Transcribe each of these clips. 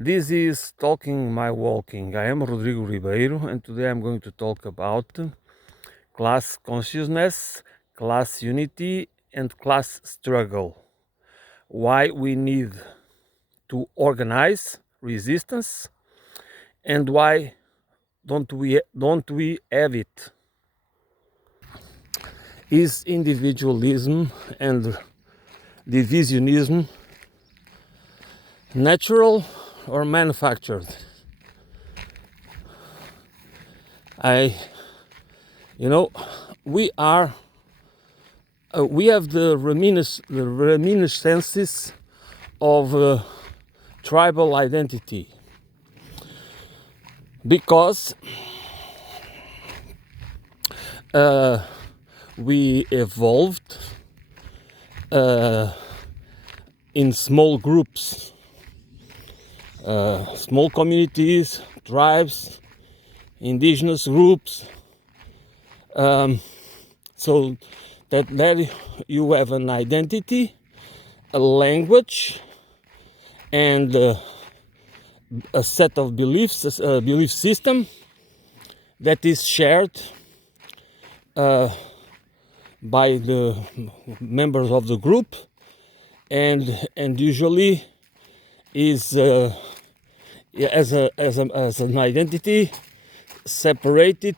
This is Talking My Walking. I am Rodrigo Ribeiro, and today I'm going to talk about class consciousness, class unity, and class struggle. Why we need to organize resistance, and why don't we have it? Is individualism and divisionism natural or manufactured? I, you know, we are we have the reminiscences of tribal identity because we evolved in small groups, small communities, tribes, indigenous groups, so that there you have an identity, a language, and a set of beliefs, a belief system that is shared by the members of the group, and usually is as an identity separated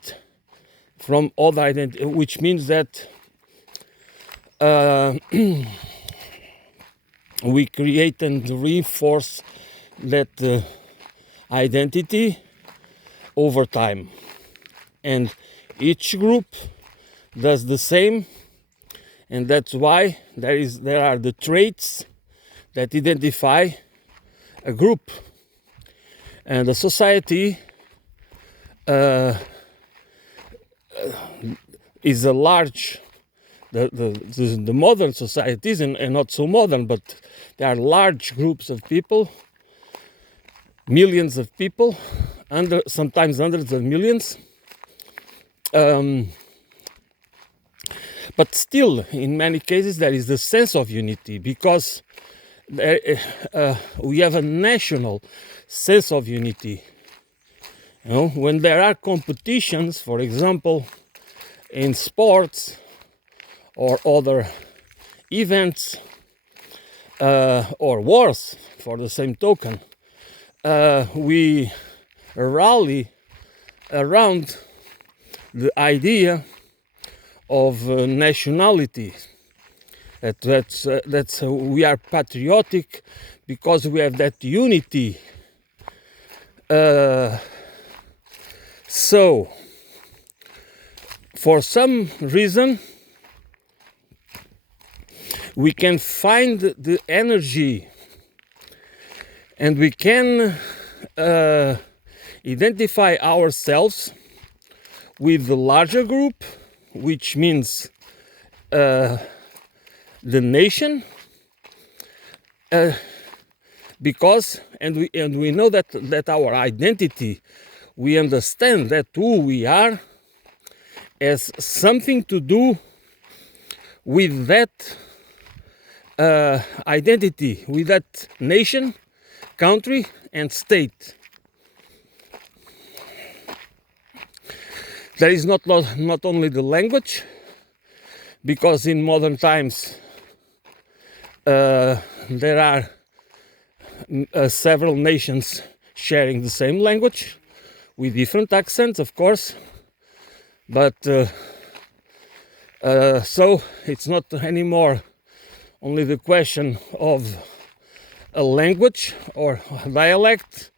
from other identity, which means that we create and reinforce that identity over time, and each group does the same, and that's why there are the traits that identify a group, and a society is a large the modern societies, and not so modern, but there are large groups of people, millions of people, sometimes hundreds of millions, but still in many cases there is the sense of unity, because we have a national sense of unity. When there are competitions, for example, in sports or other events, or wars for the same token, we rally around the idea of nationality. That's we are patriotic because we have that unity. So, for some reason, we can find the energy, and we can identify ourselves with the larger group, which means the nation, because we know that our identity, we understand that who we are has something to do with that identity, with that nation, country, and state. There is not only the language, because in modern times there are several nations sharing the same language with different accents, of course, but so it's not anymore only the question of a language or a dialect,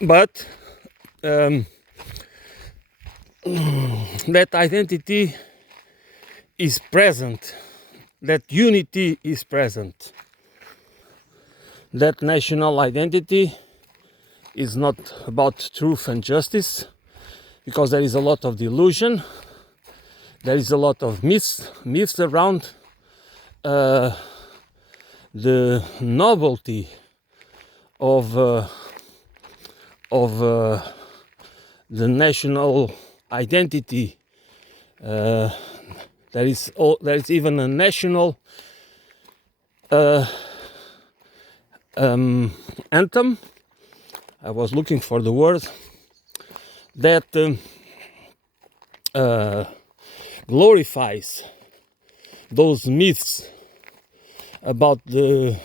but that identity is present, that unity is present. That national identity is not about truth and justice, because there is a lot of delusion, there is a lot of myths around the novelty of the national identity. There is even a national anthem, I was looking for the word, that glorifies those myths about the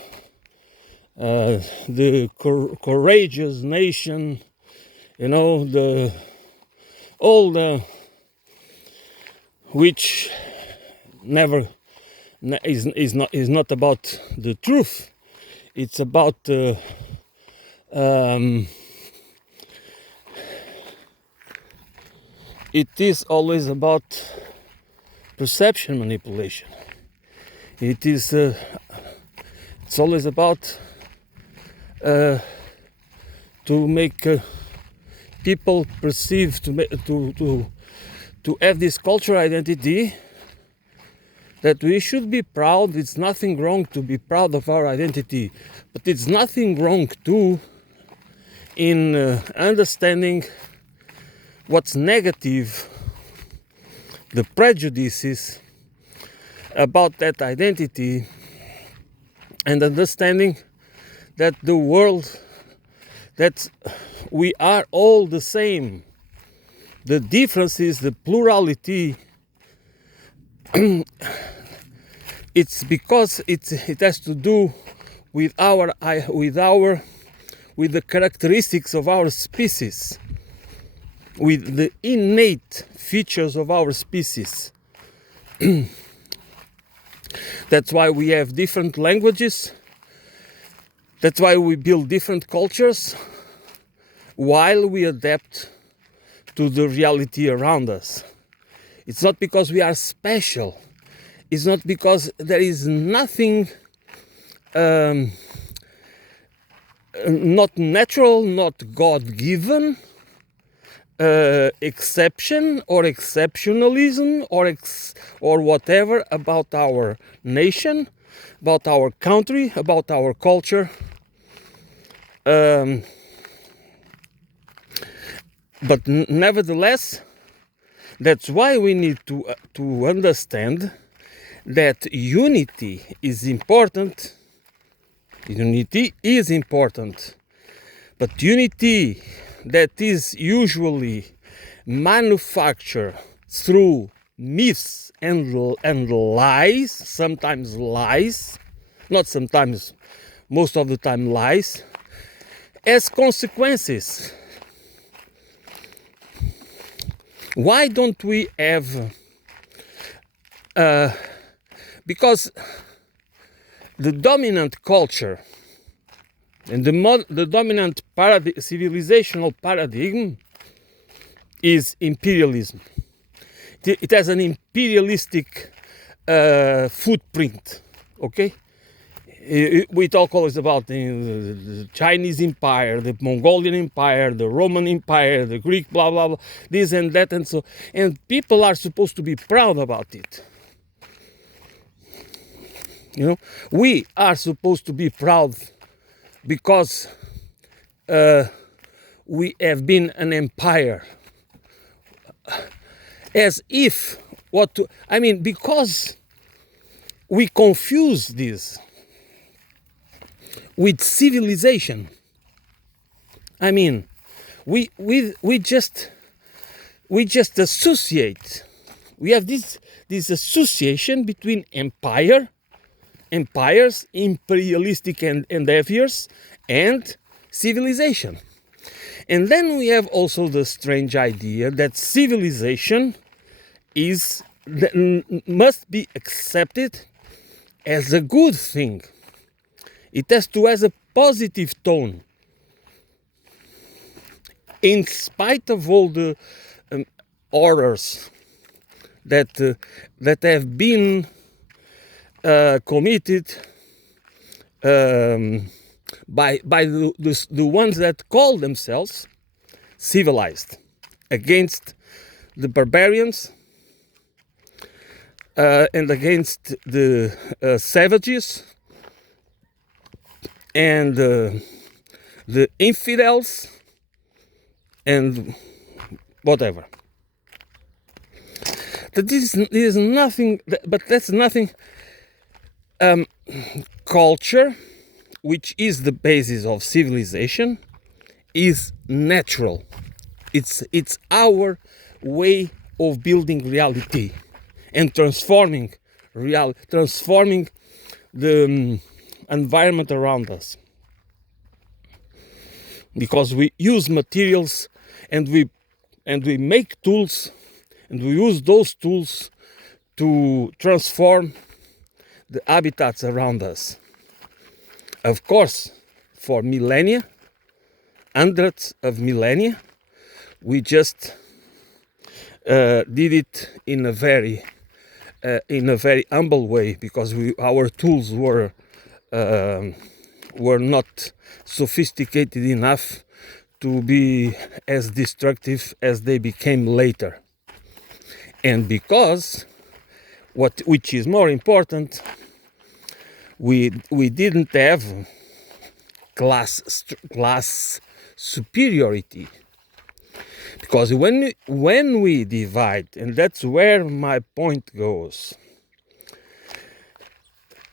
courageous nation, you know, all the which never is not about the truth. It's about it is always about perception manipulation. It is it's always about to make people perceive to have this cultural identity that we should be proud. It's nothing wrong to be proud of our identity, but it's nothing wrong too in understanding what's negative, the prejudices about that identity, and understanding that the world, that we are all the same. The difference is the plurality. It's because it has to do with with the characteristics of our species, with the innate features of our species. That's why we have different languages. That's why we build different cultures while we adapt to the reality around us. It's not because we are special. It's not because there is nothing not natural, not God-given exception or exceptionalism or whatever about our nation, about our country, about our culture. But nevertheless, that's why we need to understand that unity is important. Unity is important, but unity that is usually manufactured through myths and lies, sometimes lies, not sometimes, most of the time lies, has consequences. Why don't we have because the dominant culture and the dominant civilizational paradigm is imperialism. It has an imperialistic footprint, okay? We talk always about the Chinese Empire, the Mongolian Empire, the Roman Empire, the Greek, blah, blah, blah, this and that, and so. And people are supposed to be proud about it. You know, we are supposed to be proud because we have been an empire. As if, because we confuse this with civilization. I mean, we just associate. We have this association between empires, imperialistic endeavors, and civilization. And then we have also the strange idea that civilization must be accepted as a good thing. It has to have a positive tone. In spite of all the horrors that have been committed by the ones that call themselves civilized against the barbarians and against the savages and the infidels and whatever. That is nothing, but that's nothing. Culture which is the basis of civilization, is natural. It's our way of building reality and transforming the environment around us, because we use materials and we make tools, and we use those tools to transform the habitats around us. Of course, for millennia, hundreds of millennia, we just did it in a very humble way, because our tools were not sophisticated enough to be as destructive as they became later. And because, which is more important, we didn't have class superiority. Because when we divide, and that's where my point goes,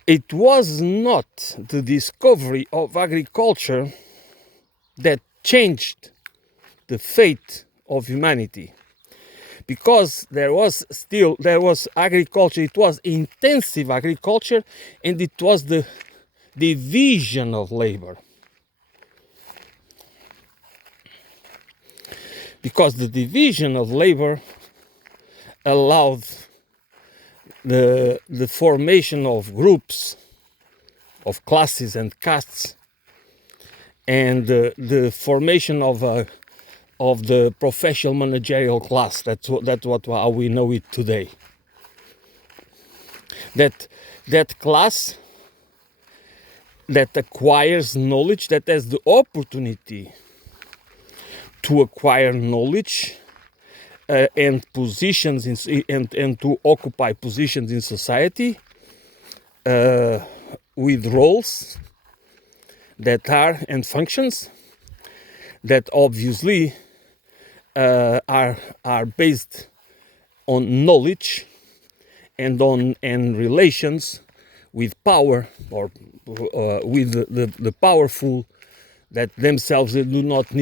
it was not the discovery of agriculture that changed the fate of humanity. Because there was agriculture, it was intensive agriculture, and it was the division of labor. Because the division of labor allowed the formation of groups, of classes and castes, and the formation of the professional managerial class. That's how we know it today. That class that acquires knowledge, that has the opportunity to acquire knowledge and positions and to occupy positions in society with roles that are, and functions that obviously are based on knowledge and relations with power, or with the powerful, that themselves they do not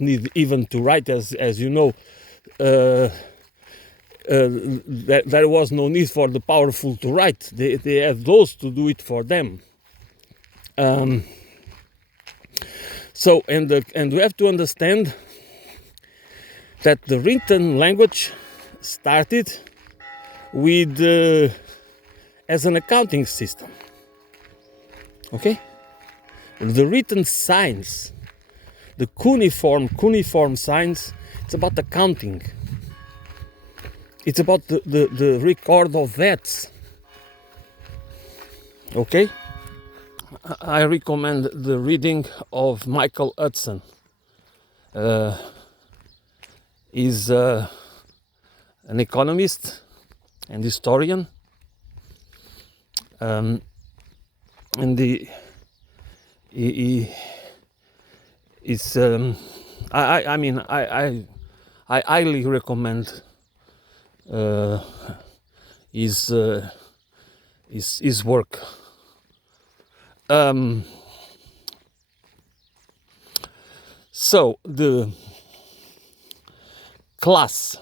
need even to write, as you know. There was no need for the powerful to write. They have those to do it for them. So and we have to understand that the written language started with as an accounting system. Okay, the written signs, the cuneiform signs, it's about accounting. It's about the record of debts. Okay, I recommend the reading of Michael Hudson. He's an economist and historian, and he is I highly recommend his work. So the class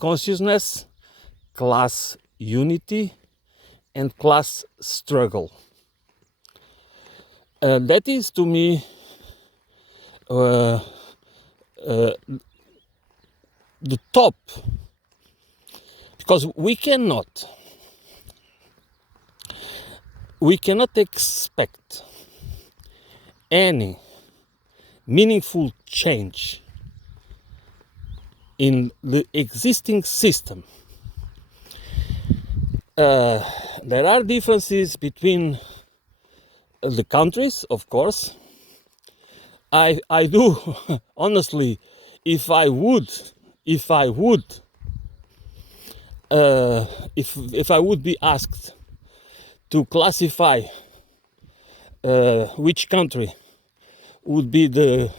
consciousness, class unity, and class struggle. That is, to me, the top, because we cannot expect any meaningful change in the existing system. There are differences between the countries, of course. I do honestly, if I would be asked to classify which country would be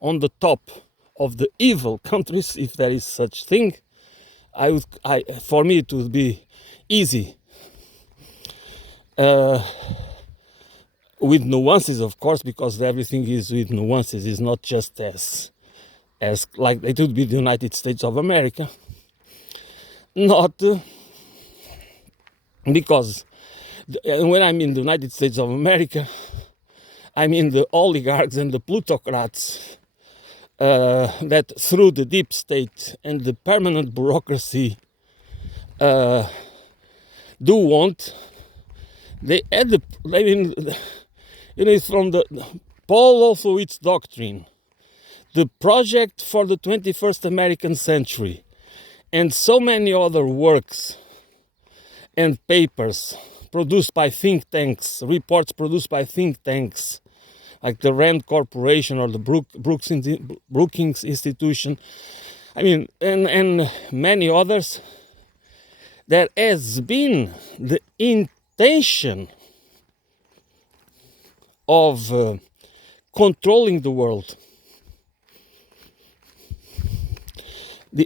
on the top of the evil countries, if there is such thing, for me it would be easy. with nuances, of course, because everything is with nuances. It's not just as like it would be the United States of America. Not because when I'm in the United States of America, I mean the oligarchs and the plutocrats that through the deep state and the permanent bureaucracy do want. They add the, I mean, it's from the Paul Wolfowitz doctrine, the project for the 21st American century, and so many other works and papers produced by think tanks, reports produced by think tanks, like the Rand Corporation or the Brookings Institution, I mean, and many others. There has been the intention of controlling the world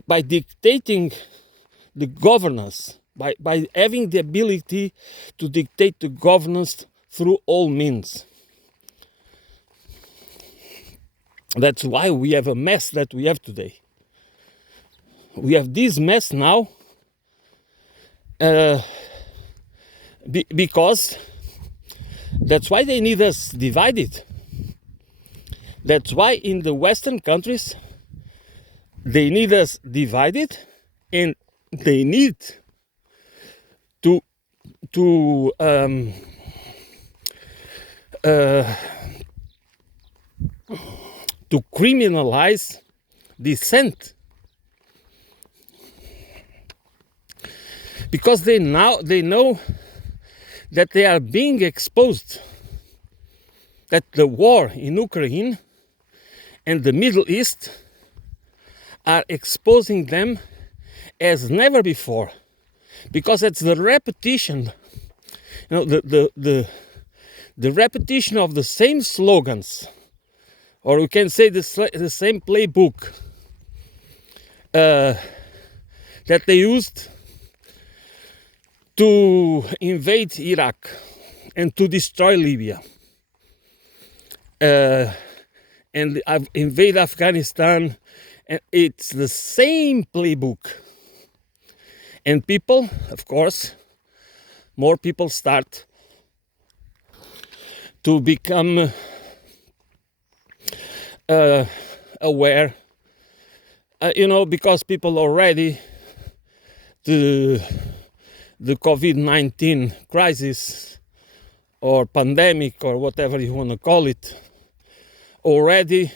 by dictating the governance, by having the ability to dictate the governance through all means. That's why we have a mess that we have today. We have this mess now because that's why they need us divided. That's why in the Western countries they need us divided, and they need to criminalize dissent, because they know that they are being exposed, that the war in Ukraine and the Middle East are exposing them as never before, because it's the repetition, the repetition of the same slogans, or we can say the same playbook that they used to invade Iraq and to destroy Libya and invade Afghanistan. And it's the same playbook. And people, of course, more people start to become aware, because people already, the COVID-19 crisis or pandemic or whatever you want to call it, already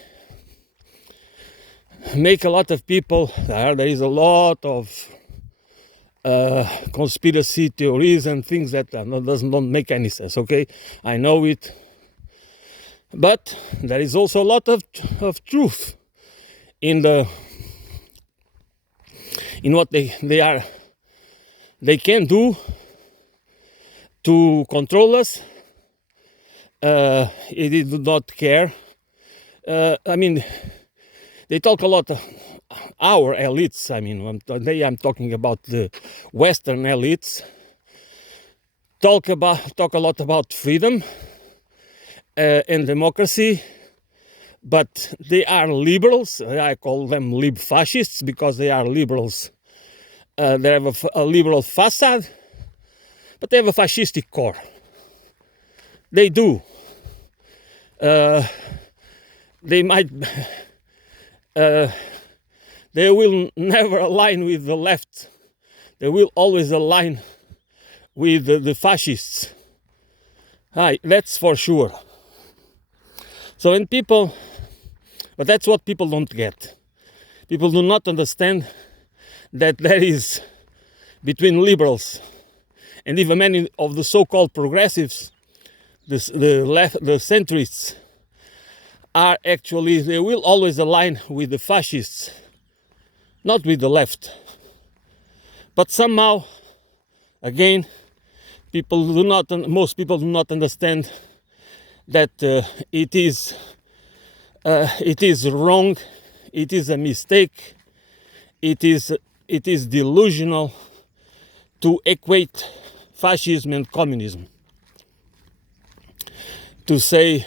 make a lot of people, there is a lot of conspiracy theories and things that don't make any sense, okay? I know it. But there is also a lot of truth in what they can do to control us. They do not care. I mean, they talk a lot of our elites. I mean, today I'm talking about the Western elites. Talk a lot about freedom and democracy, but they are liberals. I call them lib-fascists because they are liberals. They have a liberal facade, but they have a fascistic core. They do. They might. They will never align with the left. They will always align with the fascists. That's for sure. So but that's what people don't get. People do not understand that there is, between liberals and even many of the so-called progressives, the left, the centrists, are actually, they will always align with the fascists, not with the left. But somehow, again, most people do not understand that it is wrong, it is a mistake, it is delusional to equate fascism and communism. to say,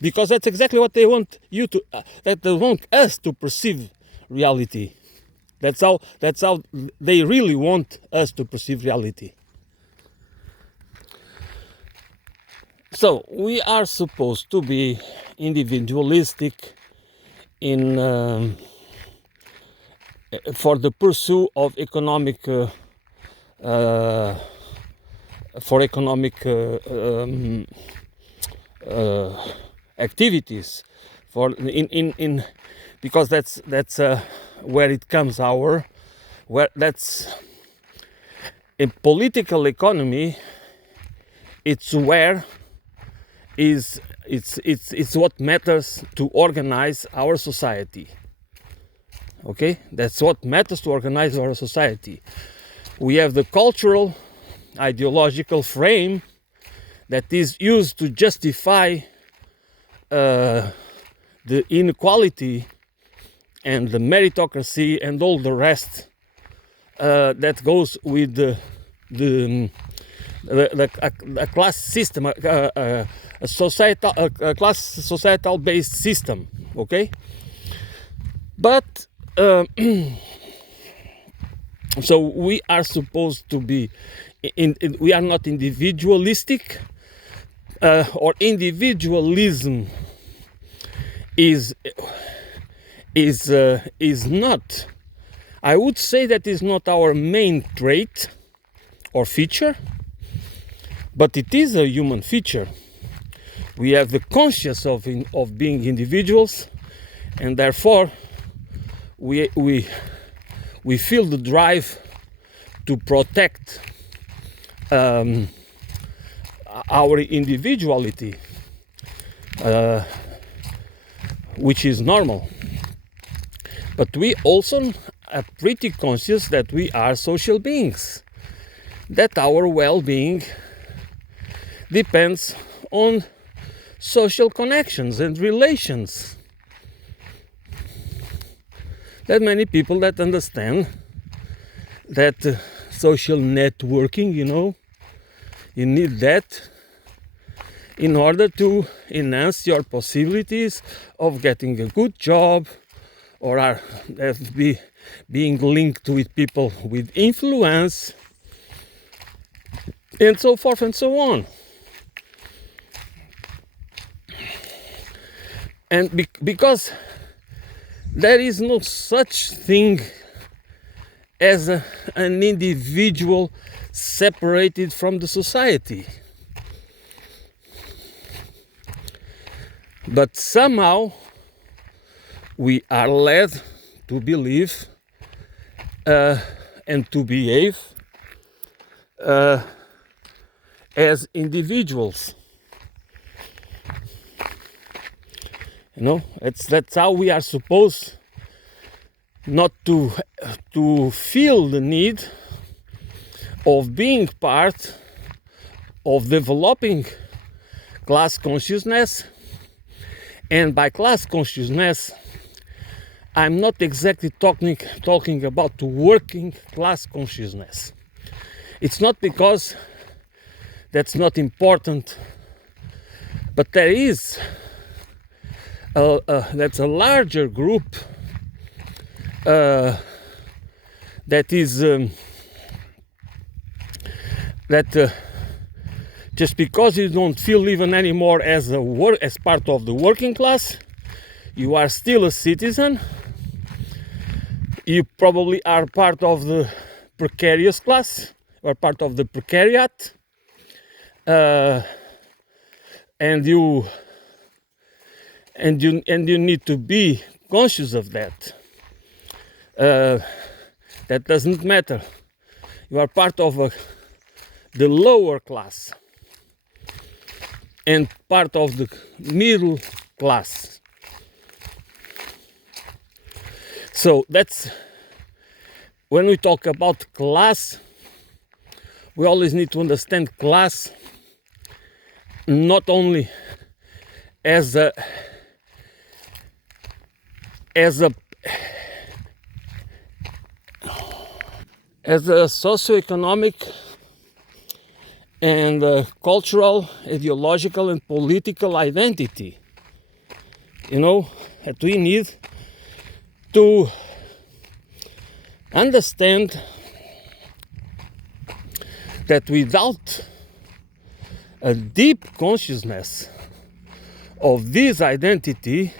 because that's exactly what they want you to, that they want us to perceive reality. That's how they really want us to perceive reality. So we are supposed to be individualistic in for the pursuit of economic activities, for in because that's where it comes where that's in political economy. It's where it's what matters to organize our society. Okay, that's what matters to organize our society. We have the cultural ideological frame that is used to justify the inequality and the meritocracy and all the rest that goes with the class system, a class societal based system. Okay, but so we are supposed to be we are not individualistic, or individualism is not, I would say that is not our main trait or feature, but it is a human feature. We have the conscience of being individuals, and therefore we feel the drive to protect our individuality, which is normal. But we also are pretty conscious that we are social beings, that our well-being depends on social connections and relations. There are many people that understand that social networking, you need that in order to enhance your possibilities of getting a good job, or being linked with people with influence, and so forth and so on. And because there is no such thing as an individual separated from the society. But somehow we are led to believe and to behave as individuals. That's how we are supposed not to feel the need of being part of developing class consciousness. And by class consciousness, I'm not exactly talking about working class consciousness. It's not because that's not important, but there is that's a larger group that is just because you don't feel even anymore as part of the working class, you are still a citizen. You probably are part of the precarious class or part of the precariat, and you need to be conscious of that. That doesn't matter. You are part of the lower class and part of the middle class. So that's when we talk about class, we always need to understand class not only as a socioeconomic and cultural, ideological, and political identity. That we need to understand that without a deep consciousness of this identity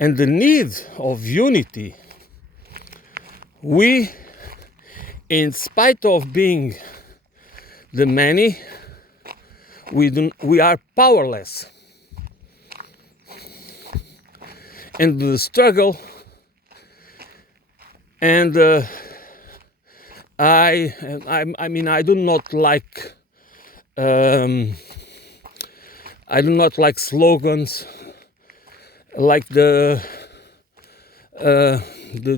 and the need of unity, we, in spite of being the many, we are powerless. And the struggle, and I do not like slogans like the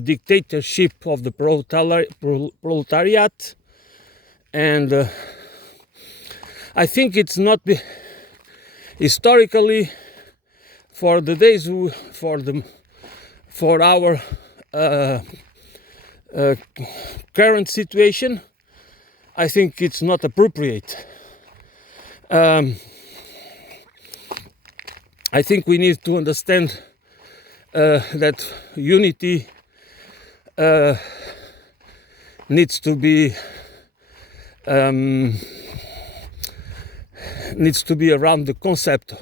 dictatorship of the proletariat, and I think it's not historically for the days for our current situation. I think it's not appropriate. I think we need to understand that unity needs to be around the concept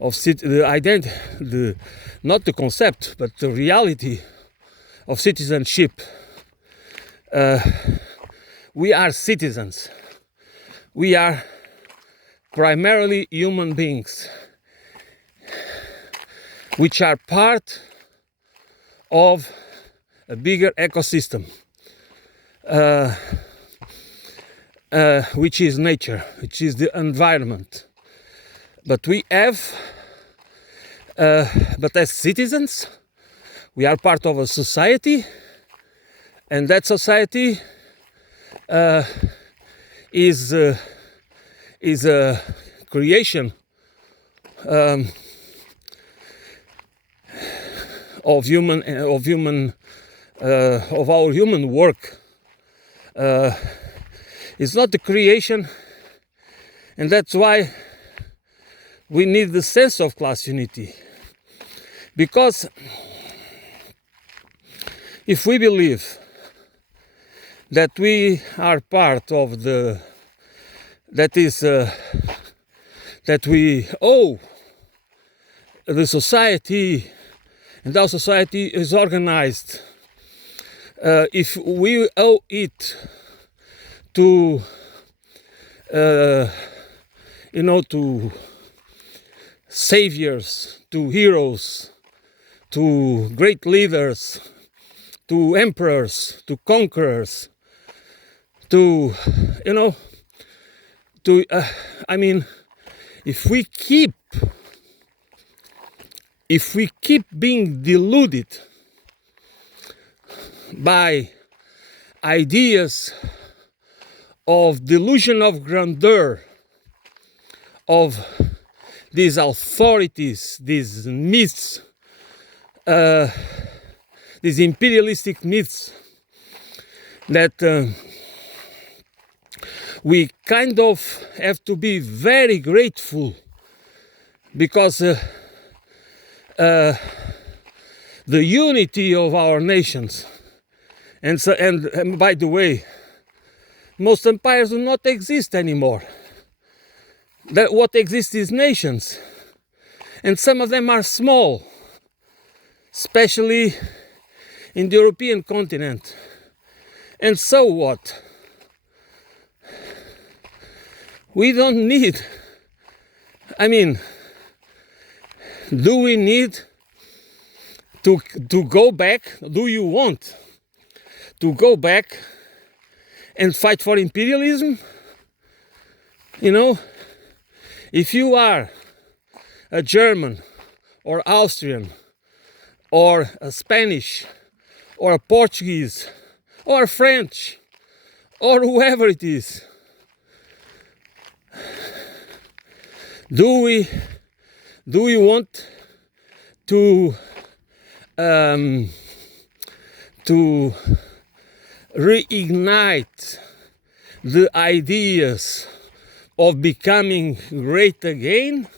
of the identity, not the concept, but the reality of citizenship. We are citizens. We are primarily human beings, which are part of a bigger ecosystem, which is nature, which is the environment. But as citizens, we are part of a society, and that society is a creation of our human work. It's not the creation, and that's why we need the sense of class unity. Because if we believe that we are part of that we owe the society, and our society is organized, if we owe it to to saviors, to heroes, to great leaders, to emperors, to conquerors, to if we keep being deluded by ideas of delusion of grandeur, of these authorities, these myths, these imperialistic myths, that we kind of have to be very grateful, because the unity of our nations, and by the way, most empires do not exist anymore. That what exists is nations, and some of them are small, especially in the European continent. And so what? We don't need, do we need to go back? Do you want to go back and fight for imperialism? If you are a German or Austrian or a Spanish or a Portuguese or French or whoever it is, do we want to reignite the ideas of becoming great again.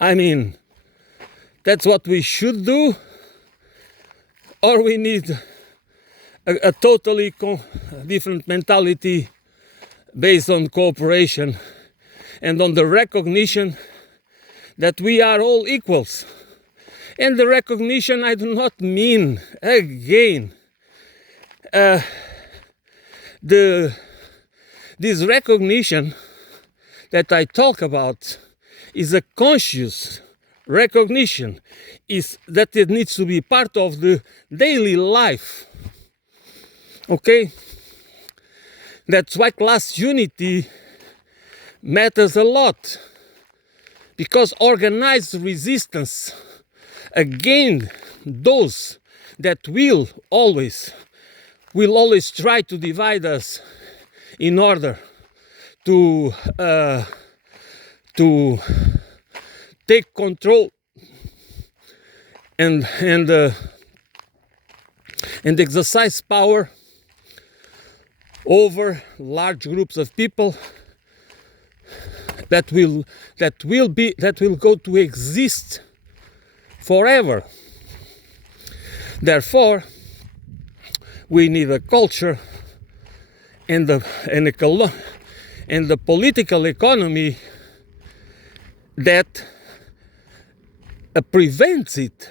I mean, that's what we should do, or we need a totally different mentality based on cooperation and on the recognition that we are all equals. And the recognition, I do not mean, again, this recognition that I talk about is a conscious recognition, is that it needs to be part of the daily life. Okay? That's why class unity matters a lot, because organized resistance against those that will always try to divide us in order to take control and exercise power over large groups of people that will go to exist forever. Therefore, we need a culture and the political economy that prevents it.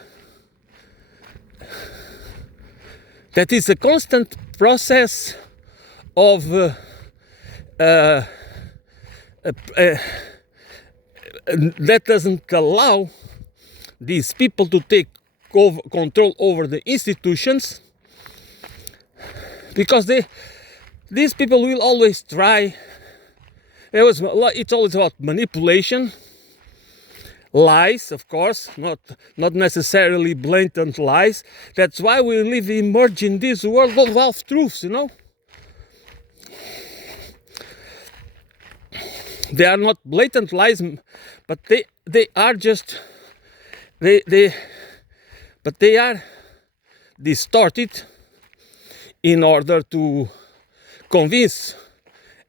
That is a constant process of that doesn't allow these people to take control over the institutions, because these people will always try. It's always about manipulation, lies, of course, not necessarily blatant lies. That's why we emerge in this world of half truths, you know. They are not blatant lies, but they are just but they are distorted in order to convince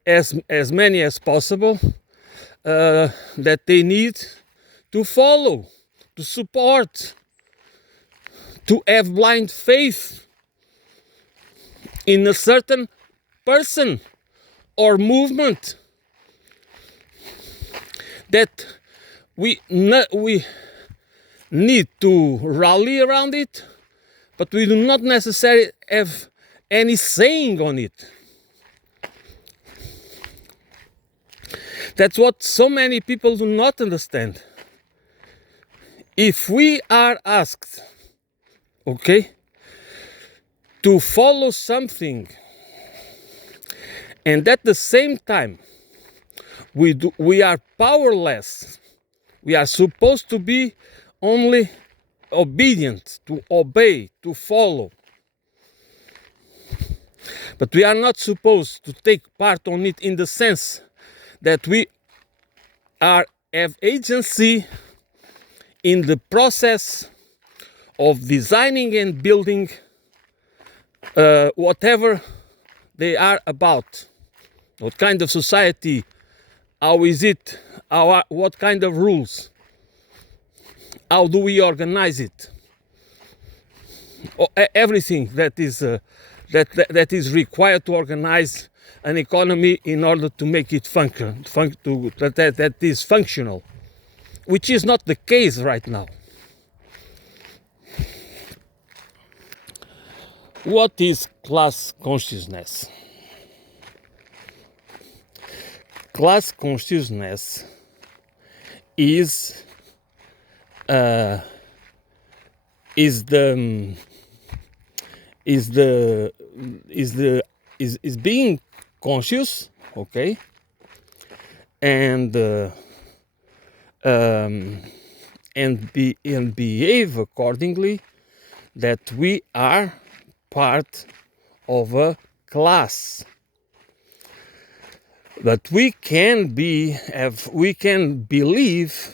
as many as possible that they need to follow, to support, to have blind faith in a certain person or movement, that we need to rally around it, but we do not necessarily have any saying on it. That's what so many people do not understand. If we are asked, okay, to follow something, and at the same time we are powerless, we are supposed to be only obedient, to obey, to follow, but we are not supposed to take part on it in the sense that we have agency in the process of designing and building whatever they are about. What kind of society? How is it? What kind of rules? How do we organize it? Everything that is required to organize an economy in order to make it that is functional, which is not the case right now. What is class consciousness? Class consciousness is being conscious, okay, and behave accordingly, that we are part of a class. But we can believe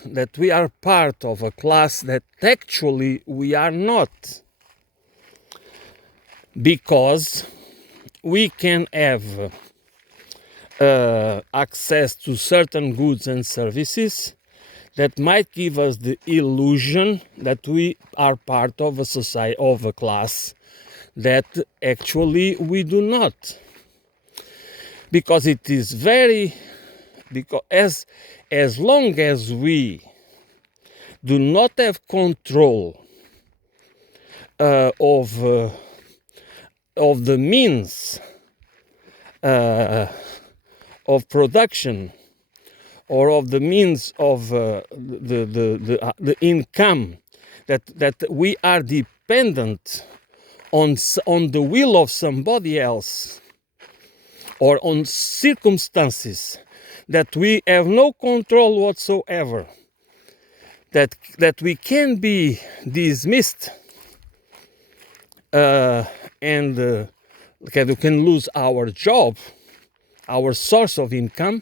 that we are part of a class that actually we are not, because we can have access to certain goods and services that might give us the illusion that we are part of a society, of a class that actually we do not. Because it is because as long as we do not have control of the means of production, or of the means of the income, that we are dependent on the will of somebody else, or on circumstances that we have no control whatsoever, that we can be dismissed, and we can lose our job, our source of income,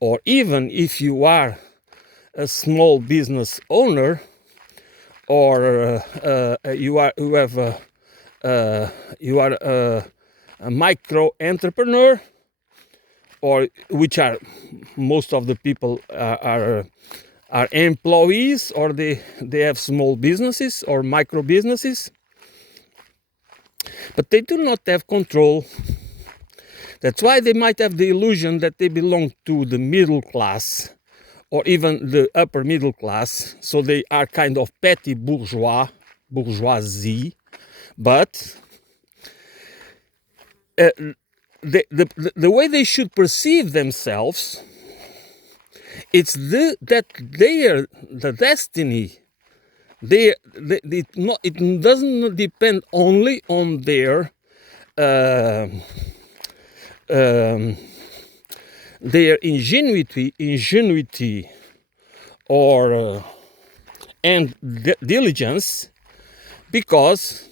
or even if you are a small business owner, or you are a micro entrepreneur, or which are most of the people are employees, or they have small businesses or micro businesses, but they do not have control. That's why they might have the illusion that they belong to the middle class, or even the upper middle class, so they are kind of petty bourgeoisie, but the way they should perceive themselves, it's that they are the destiny. It doesn't depend only on their ingenuity, or and diligence, because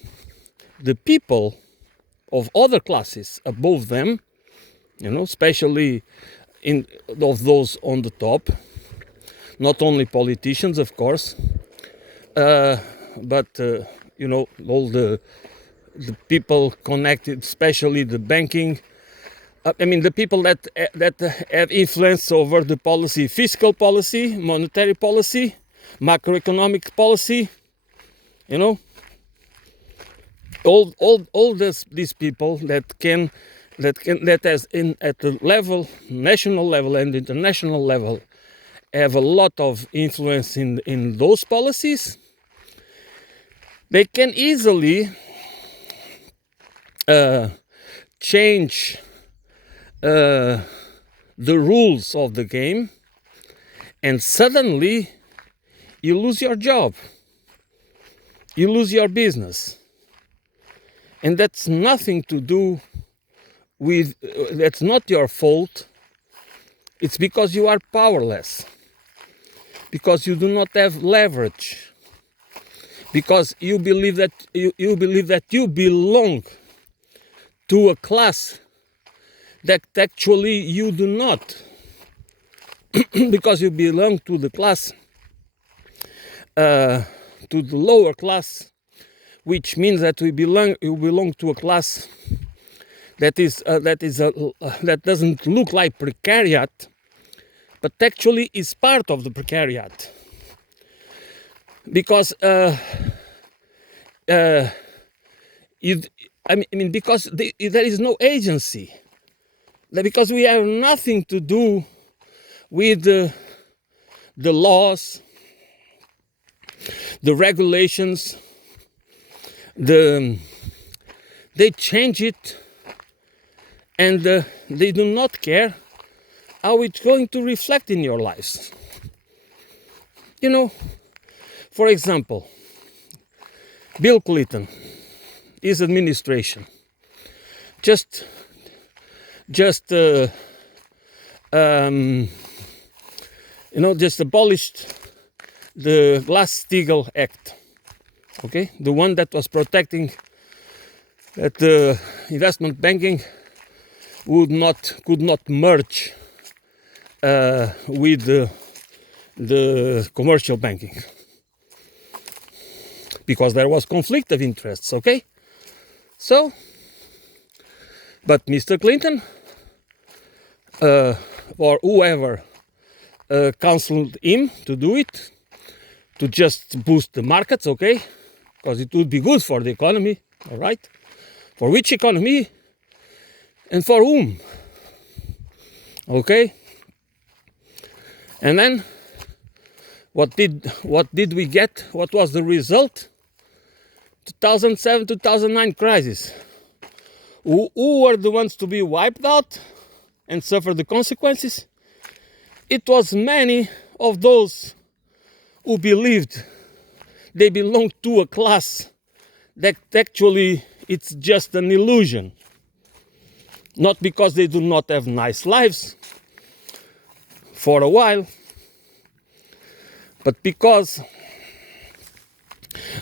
the people of other classes above them, especially of those on the top, not only politicians, of course, but all the people connected, especially the banking. The people that have influence over the policy, fiscal policy, monetary policy, macroeconomic policy, all these people that has at the level, national level and international level, have a lot of influence in those policies. They can easily change the rules of the game, and suddenly you lose your job, you lose your business, and that's nothing to do with, that's not your fault. It's because you are powerless, because you do not have leverage, because you believe that you belong to a class that actually you do not, because you belong to the class, to the lower class, which means that you belong to a class that doesn't look like precariat, but actually is part of the precariat, because because there is no agency, because we have nothing to do with the laws, the regulations. They change it, and they do not care how it's going to reflect in your lives. For example, Bill Clinton, his administration just abolished the Glass-Steagall Act. Okay, the one that was protecting that the investment banking could not merge with the commercial banking, because there was conflict of interests. Okay, so, but Mr. Clinton or whoever counseled him to do it, to just boost the markets, okay? Because it would be good for the economy, all right? For which economy and for whom? Okay? And then what did we get? What was the result? 2007, 2009 crisis. Who were the ones to be wiped out and suffer the consequences? It was many of those who believed they belonged to a class that actually it's just an illusion. Not because they do not have nice lives for a while, but because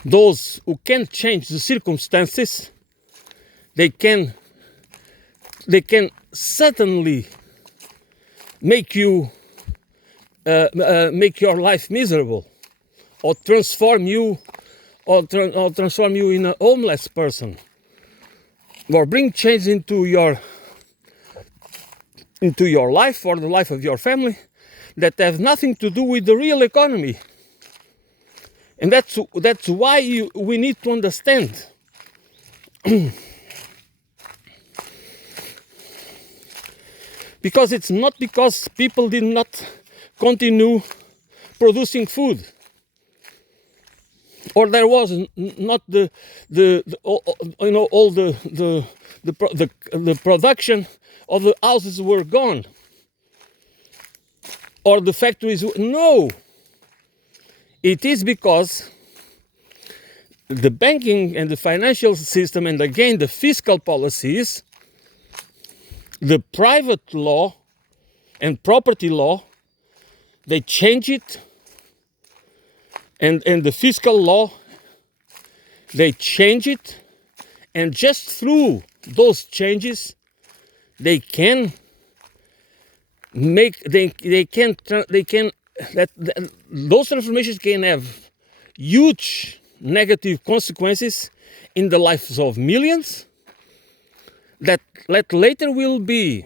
those who can change the circumstances, they can certainly make you make your life miserable, or transform you in a homeless person, or bring change into your life or the life of your family that have nothing to do with the real economy. And that's why we need to understand because it's not because people did not continue producing food, or there was not the production of the houses were gone, or the factories. No, it is because the banking and the financial system, and again the fiscal policies, the private law and property law, they change it, and the fiscal law, they change it, and just through those changes they can make those transformations can have huge negative consequences in the lives of millions that later will be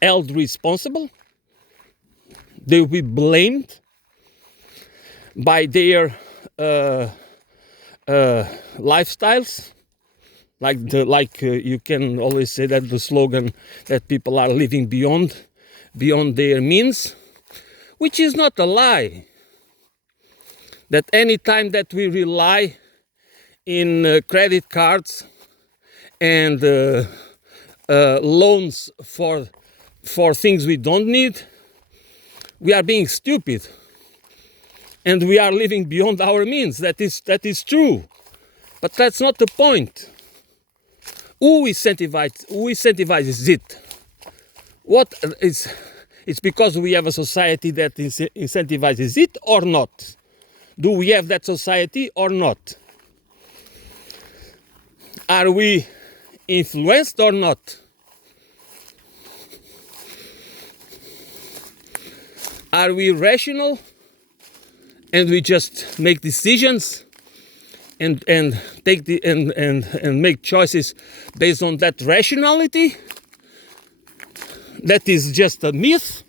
held responsible. They will be blamed by their lifestyles, like you can always say that the slogan that people are living beyond their means, which is not a lie. That any time that we rely in credit cards and loans for things we don't need, we are being stupid, and we are living beyond our means. That is true, but that's not the point. Who incentivizes it? What is? It's because we have a society that incentivizes it, or not? Do we have that society or not? Are we influenced or not? Are we rational and we just make decisions and take and make choices based on that rationality? That is just a myth.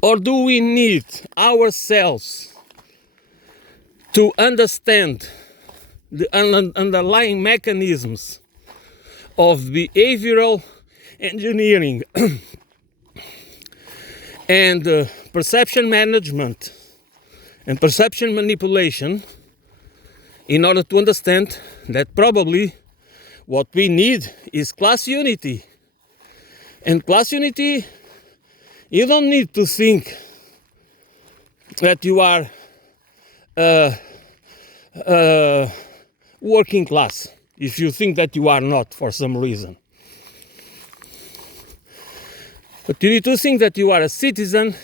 Or do we need ourselves to understand the underlying mechanisms of behavioral engineering and perception management and perception manipulation in order to understand that probably what we need is class unity? And class unity, you don't need to think that you are working class if you think that you are not for some reason. But you need to think that you are a citizen,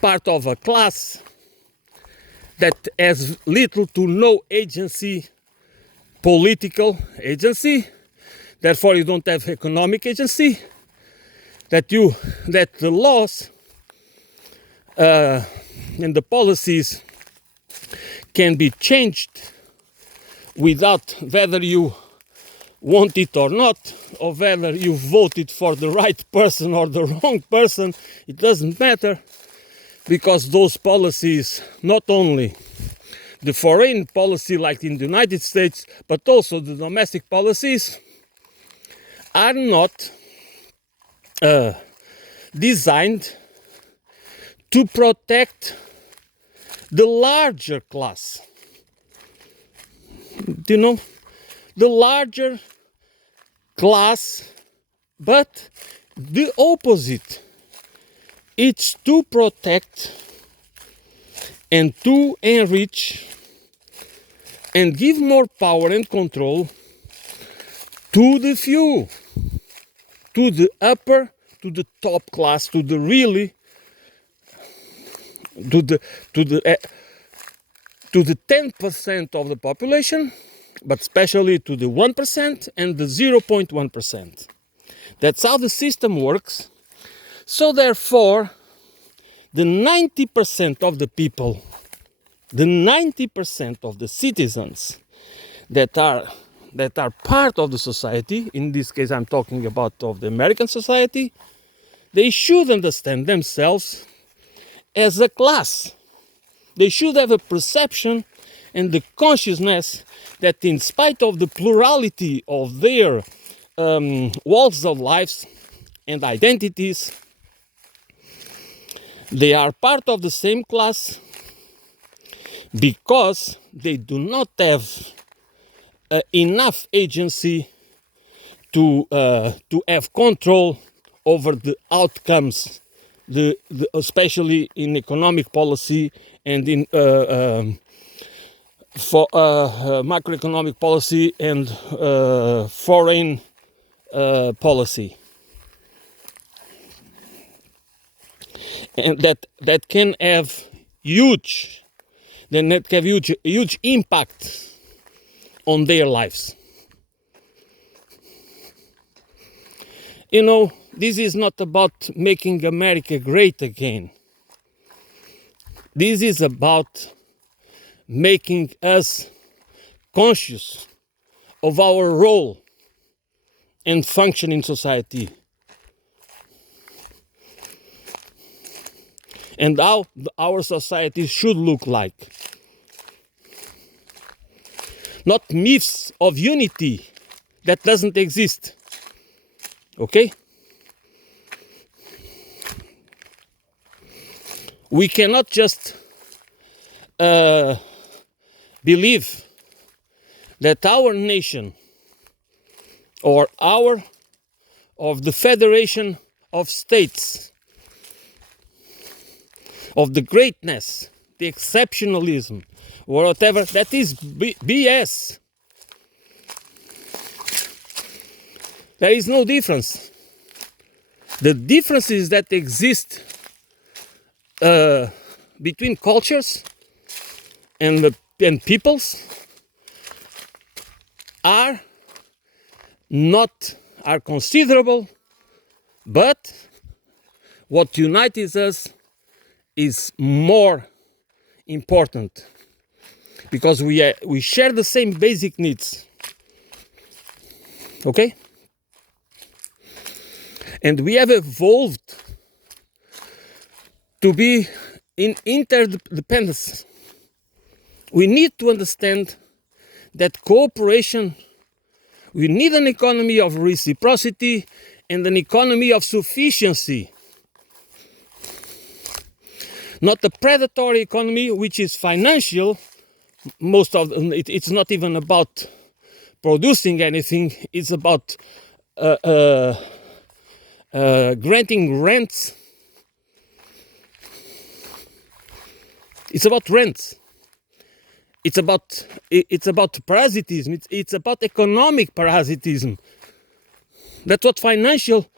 part of a class that has little to no agency, political agency, therefore you don't have economic agency, that the laws and the policies can be changed without whether you want it or not, or whether you voted for the right person or the wrong person, it doesn't matter, because those policies, not only the foreign policy like in the United States, but also the domestic policies, are not designed to protect the larger class. You know, the larger class, but the opposite. It's to protect and to enrich and give more power and control to the few, to the upper, to the top class, to the really, to the 10% of the population, but especially to the 1% and the 0.1%. That's how the system works. So therefore, the 90% of the people, the 90% of the citizens that are part of the society, in this case I'm talking about of the American society, they should understand themselves as a class. They should have a perception and the consciousness that in spite of the plurality of their walks of lives and identities, they are part of the same class because they do not have enough agency to have control over the outcomes, especially in economic policy and in macroeconomic policy and foreign policy, and that can have huge impact on their lives. You know, this is not about making America great again. This is about making us conscious of our role and function in society, and how our society should look like. Not myths of unity that doesn't exist. Okay? We cannot just believe that our nation or of the Federation of States, of the greatness, the exceptionalism, or whatever, that is BS. There is no difference. The differences that exist between cultures and peoples are considerable, but what unites us is more important, because we share the same basic needs. Okay? And we have evolved to be in interdependence. We need to understand that cooperation, we need an economy of reciprocity and an economy of sufficiency. Not a predatory economy which is financial. It's not even about producing anything. It's about granting rents. It's about rents. It's about parasitism. It's about economic parasitism. That's what financial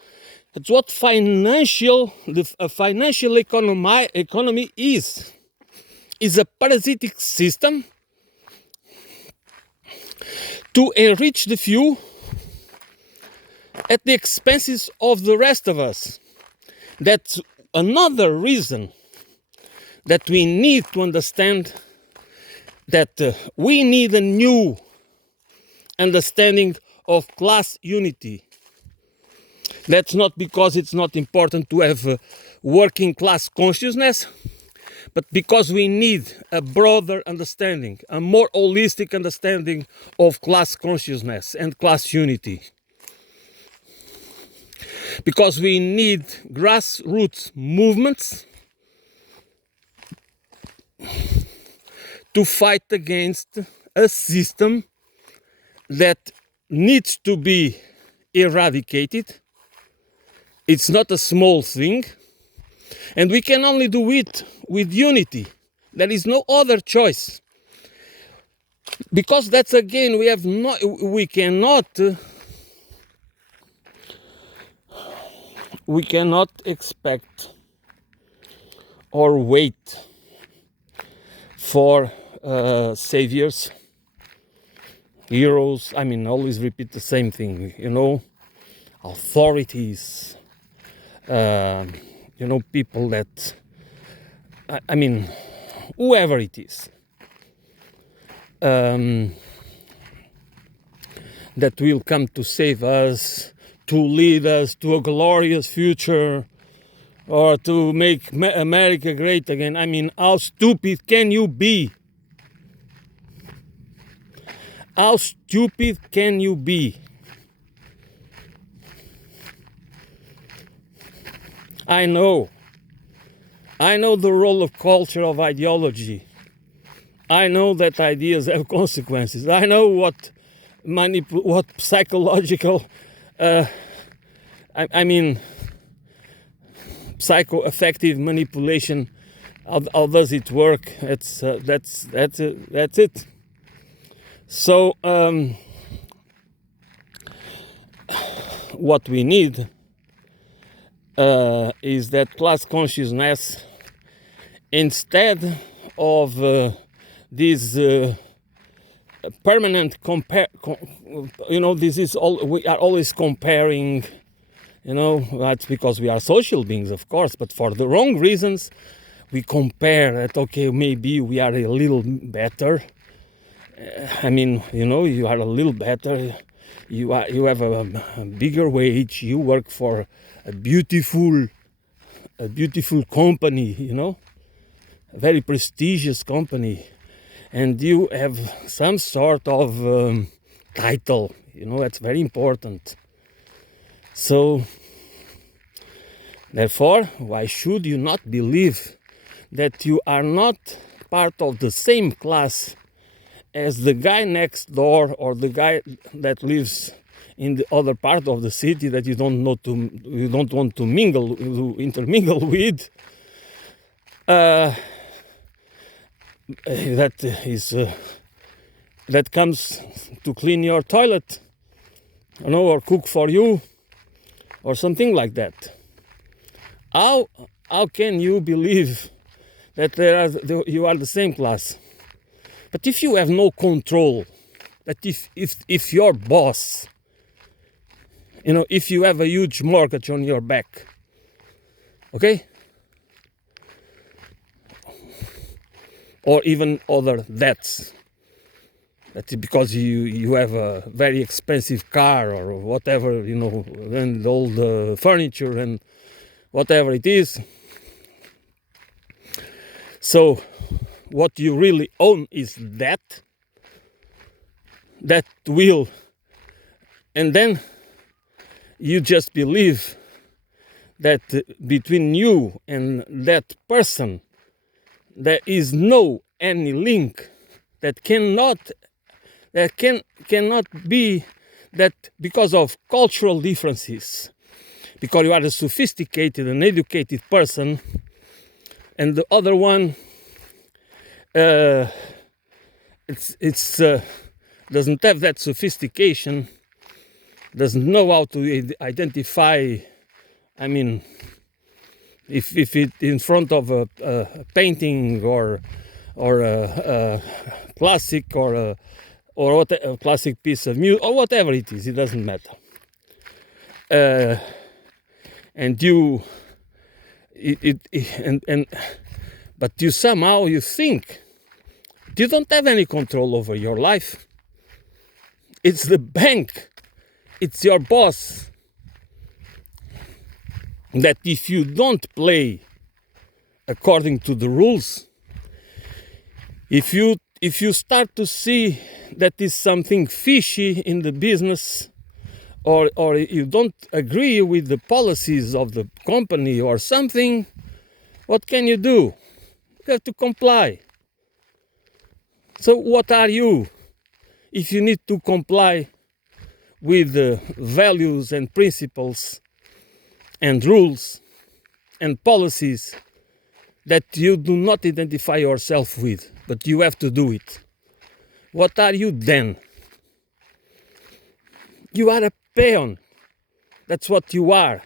economy is a parasitic system to enrich the few at the expenses of the rest of us. That's another reason that we need to understand that we need a new understanding of class unity. That's not because it's not important to have working class consciousness, but because we need a broader understanding, a more holistic understanding of class consciousness and class unity. Because we need grassroots movements to fight against a system that needs to be eradicated. It's not a small thing, and we can only do it with unity. There is no other choice, because that's again we cannot expect or wait for saviors, heroes. I mean, always repeat the same thing, authorities, people that, I mean, whoever it is, that will come to save us, to lead us to a glorious future, or to make America great again. I mean, how stupid can you be? How stupid can you be? I know the role of culture, of ideology. I know that ideas have consequences. I know what psychological, psychoaffective manipulation. How does it work? That's it. So what we need is that class consciousness, instead of this permanent this is all, we are always comparing. That's because we are social beings, of course, but for the wrong reasons. We compare that, okay, maybe we are a little better. You are a little better. You have a bigger wage. You work for a beautiful company, a very prestigious company, and you have some sort of title. That's very important. So, therefore, why should you not believe that you are not part of the same class as the guy next door, or the guy that lives in the other part of the city that you don't want to intermingle with? That comes to clean your toilet, or cook for you, or something like that. How can you believe that you are the same class? But if you have no control, that if your boss, if you have a huge mortgage on your back, okay, or even other debts, that's because you have a very expensive car or whatever, and all the furniture and whatever it is. So what you really own is that will, and then you just believe that between you and that person there is no any link, that cannot be, that because of cultural differences, because you are a sophisticated and educated person and the other one doesn't have that sophistication, doesn't know how to identify. If it in front of a painting or a classic or what, a classic piece of music or whatever it is, it doesn't matter. But you somehow you think you don't have any control over your life. It's the bank, it's your boss, that if you don't play according to the rules, if you start to see that is something fishy in the business, or you don't agree with the policies of the company or something, what can you do? You have to comply. So what are you if you need to comply with the values and principles and rules and policies that you do not identify yourself with, but you have to do it? What are you then? You are a peon. That's what you are.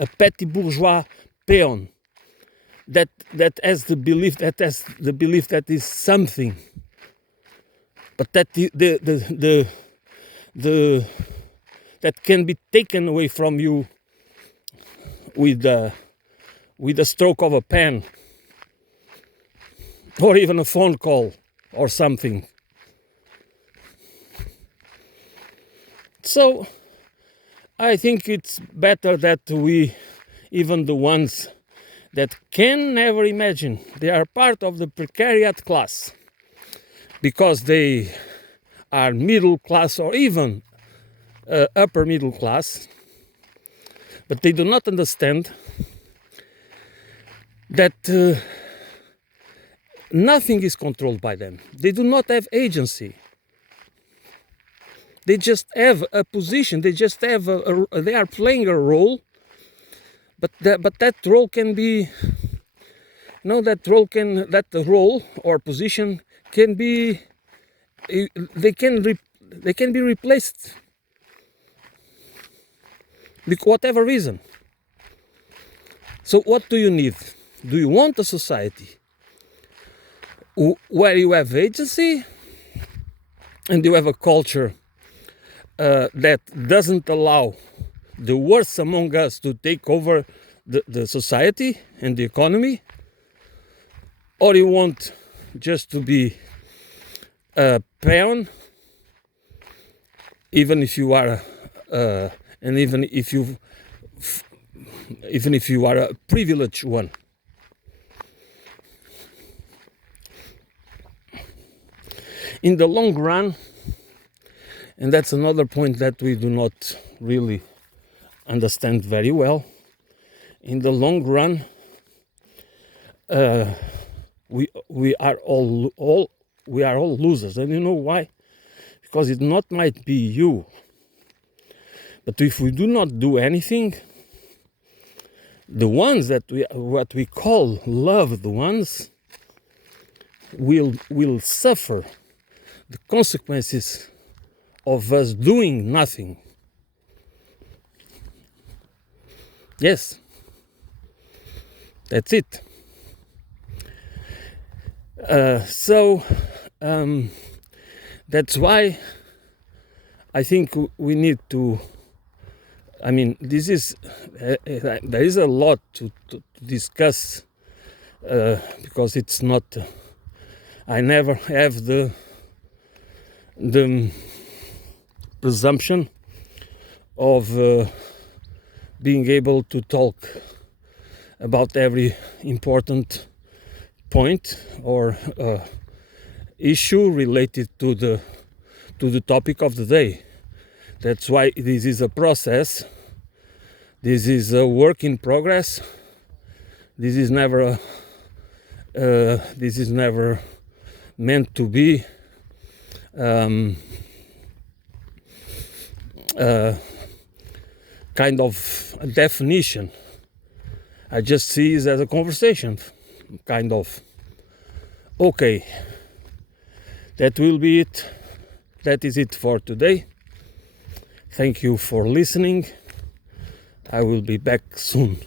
A petty bourgeois peon that has the belief that is something, but that that can be taken away from you with a stroke of a pen, or even a phone call or something. So I think it's better that we, even the ones that can never imagine they are part of the precariat class, because they are middle class or even upper middle class, but they do not understand that nothing is controlled by them. They do not have agency. They just have a position. They just have they are playing a role, but that role can be, that role or position can be, they can be replaced with whatever reason. So what do you need? Do you want a society where you have agency and you have a culture that doesn't allow the worst among us to take over the society and the economy? Or you want just to be a peon, even if you are and even if you are a privileged one? In the long run, and that's another point that we do not really understand very well, in the long run, we are all losers. And you know why? Because it not might be you, but if we do not do anything, the ones that what we call loved ones will suffer the consequences of us doing nothing. Yes, that's it. So that's why I think we need to, this is there is a lot to discuss, because it's not, I never have the presumption of being able to talk about every important point or issue related to the topic of the day. That's why this is a process. This is a work in progress. This is never meant to be kind of a definition. I just see it as a conversation, kind of. Okay, that will be it. That is it for today. Thank you for listening. I will be back soon.